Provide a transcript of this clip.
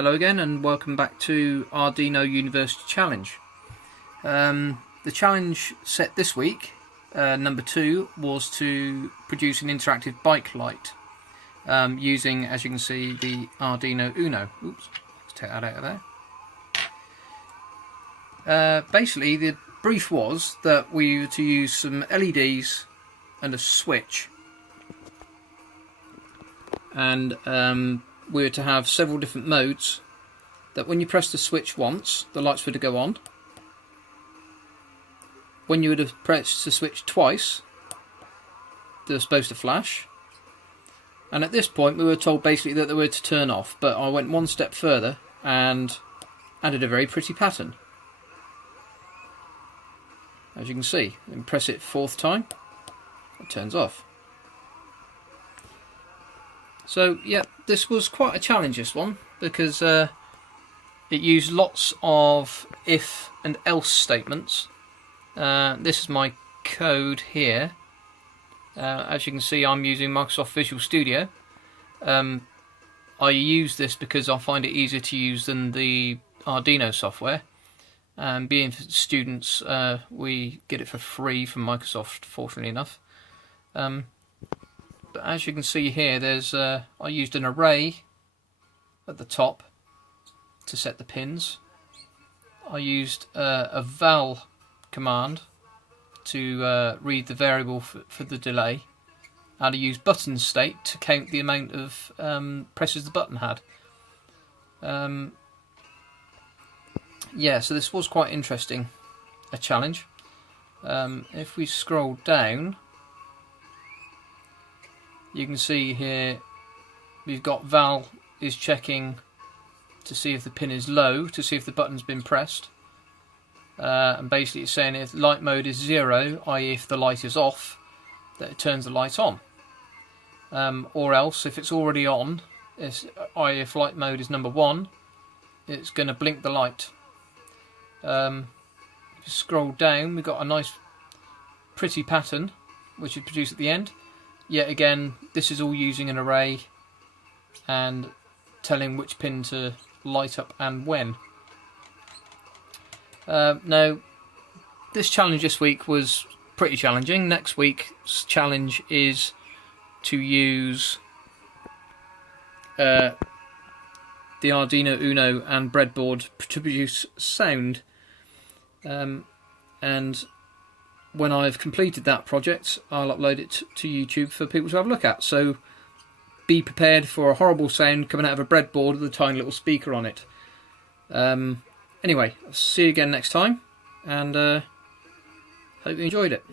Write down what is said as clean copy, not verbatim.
Hello again and welcome back to Arduino University Challenge. The challenge set this week, number 2, was to produce an interactive bike light using, as you can see, the Arduino Uno. Oops, let's take that out of there. Basically, the brief was that we were to use some LEDs and a switch, and we were to have several different modes that when you press the switch once, the lights were to go on. When you would have pressed the switch twice, they were supposed to flash. And at this point we were told basically that they were to turn off, but I went one step further and added a very pretty pattern. As you can see, and press it 4th time, it turns off. So yeah, this was quite a challenge, this one, because it used lots of if and else statements. This is my code here. As you can see, I'm using Microsoft Visual Studio. I use this because I find it easier to use than the Arduino software. Being students, we get it for free from Microsoft, fortunately enough. But as you can see here, there's I used an array at the top to set the pins. I used a val command to read the variable for the delay, and I used button state to count the amount of presses the button had. Yeah, so this was quite interesting, a challenge. If we scroll down, you can see here we've got val is checking to see if the pin is low, to see if the button's been pressed. And basically it's saying if light mode is 0, i.e. if the light is off, that it turns the light on. Or else, if it's already on, i.e. if light mode is number 1, it's going to blink the light. If you scroll down, we've got a nice pretty pattern which is produced at the end. Yet again, this is all using an array and telling which pin to light up and when. Now, this challenge this week was pretty challenging. Next week's challenge is to use the Arduino Uno and breadboard to produce sound. And when I've completed that project, I'll upload it to YouTube for people to have a look at. So be prepared for a horrible sound coming out of a breadboard with a tiny little speaker on it. Anyway, I'll see you again next time, and hope you enjoyed it.